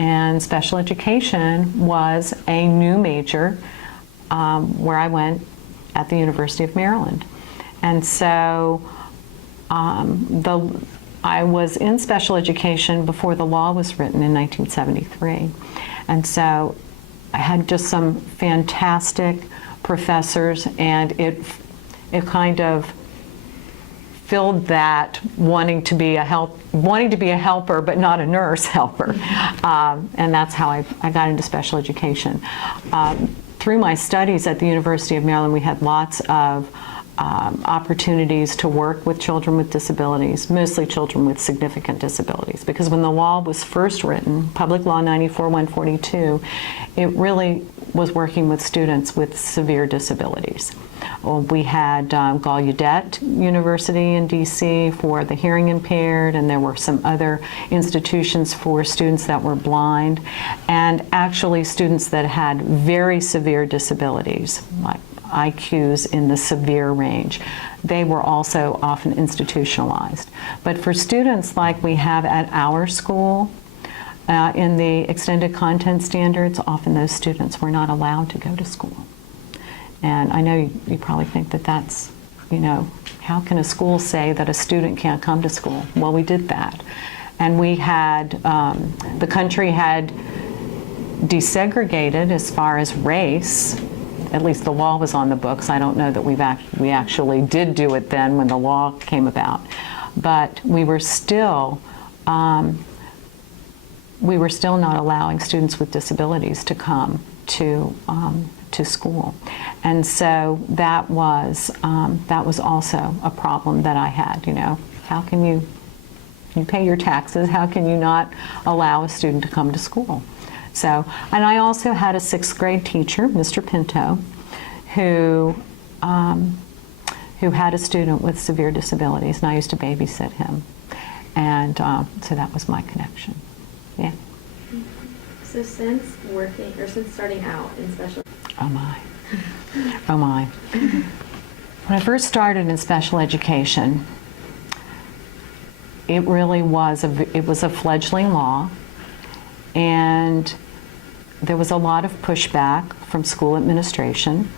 And special education was a new major where I went at the University of Maryland. And so I was in special education before the law was written in 1973. And so I had just some fantastic professors, and it kind of filled that wanting to be a helper, but not a nurse helper, and that's how I got into special education. Through my studies at the University of Maryland, we had lots of opportunities to work with children with disabilities, mostly children with significant disabilities, because when the law was first written, Public Law 94-142, it really was working with students with severe disabilities. We had Gallaudet University in DC for the hearing impaired, and there were some other institutions for students that were blind, and actually students that had very severe disabilities, like IQs in the severe range. They were also often institutionalized. But for students like we have at our school, in the extended content standards, often those students were not allowed to go to school. And I know you probably think that that's, how can a school say that a student can't come to school? Well, we did that. And we had, the country had desegregated as far as race. At least the law was on the books. I don't know that we actually did do it then when the law came about. But we were still not allowing students with disabilities to come to school, and so that was also a problem that I had. How can you pay your taxes? How can you not allow a student to come to school? So, and I also had a 6th grade teacher, Mr. Pinto, who had a student with severe disabilities, and I used to babysit him, and so that was my connection. Yeah. So since starting out in special... Oh my. Oh my. When I first started in special education, it really was a fledgling law, and there was a lot of pushback from school administration.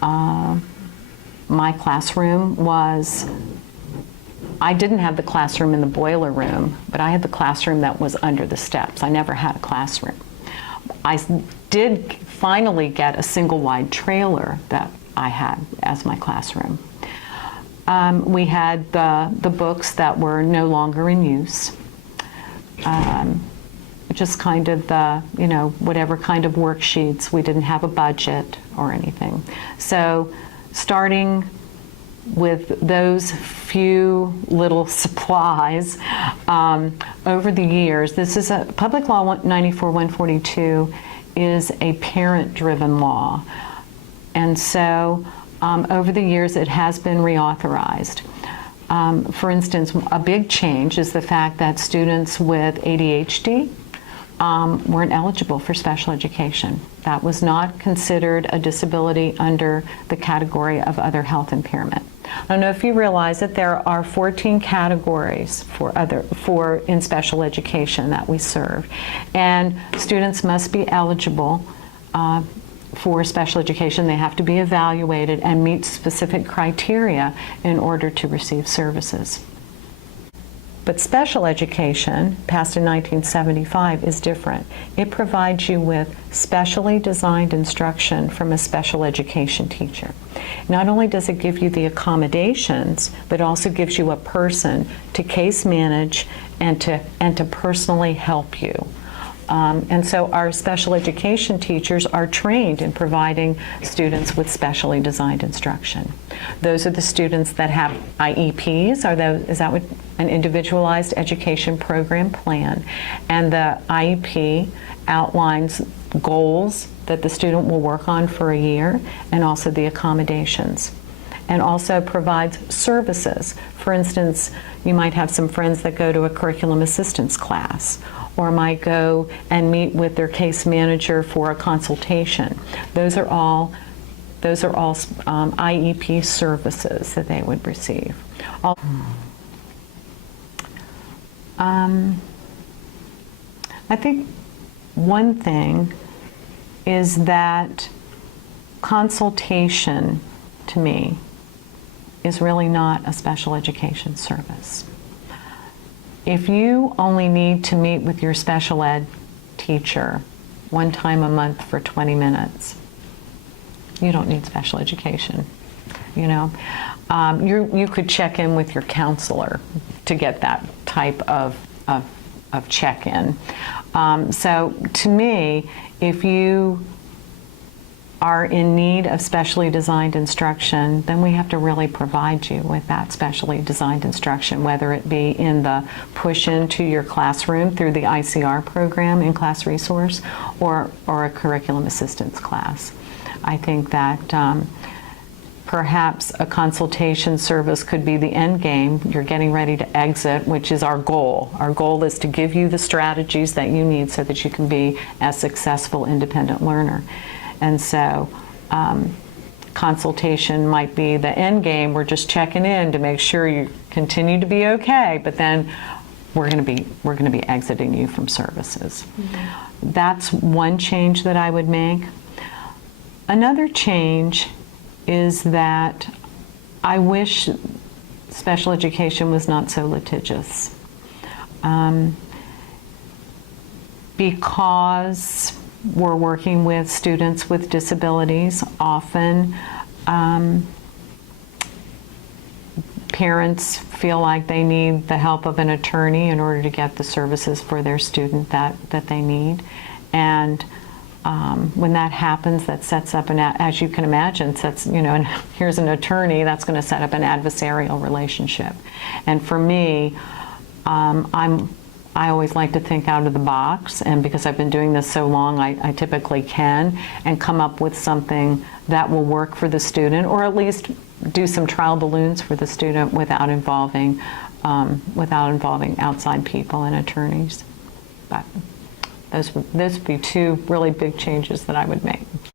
My classroom I didn't have the classroom in the boiler room, but I had the classroom that was under the steps. I never had a classroom. I did finally get a single wide trailer that I had as my classroom. We had the books that were no longer in use. Just kind of whatever kind of worksheets. We didn't have a budget or anything. So starting with those few little supplies over the years, this is a Public Law 94-142 is a parent-driven law. And so over the years it has been reauthorized. For instance, a big change is the fact that students with ADHD weren't eligible for special education. That was not considered a disability under the category of other health impairment. I don't know if you realize that there are 14 categories in special education that we serve, and students must be eligible for special education. They have to be evaluated and meet specific criteria in order to receive services. But special education, passed in 1975, is different. It provides you with specially designed instruction from a special education teacher. Not only does it give you the accommodations, but also gives you a person to case manage and to personally help you. And so our special education teachers are trained in providing students with specially designed instruction. Those are the students that have IEPs, is that what an individualized education program plan? And the IEP outlines goals that the student will work on for a year, and also the accommodations. And also provides services. For instance, you might have some friends that go to a curriculum assistance class, or might go and meet with their case manager for a consultation. Those are all IEP services that they would receive. I think one thing is that consultation, to me, is really not a special education service. If you only need to meet with your special ed teacher one time a month for 20 minutes, you don't need special education. You know, you could check in with your counselor to get that type of check-in. So to me, if you are in need of specially designed instruction, then we have to really provide you with that specially designed instruction, whether it be in the push into your classroom through the ICR program, in-class resource, or a curriculum assistance class. I think that perhaps a consultation service could be the end game. You're getting ready to exit, which is our goal. Our goal is to give you the strategies that you need so that you can be a successful independent learner. And so consultation might be the end game. We're just checking in to make sure you continue to be okay, but then we're going to be exiting you from services. Mm-hmm. That's one change that I would make. Another change is that I wish special education was not so litigious. Because we're working with students with disabilities, often parents feel like they need the help of an attorney in order to get the services for their student that they need. And when that happens, that sets up as you can imagine, and here's an attorney that's going to set up an adversarial relationship. And for me, I always like to think out of the box, and because I've been doing this so long, I typically can, and come up with something that will work for the student, or at least do some trial balloons for the student without involving outside people and attorneys. But those would be two really big changes that I would make.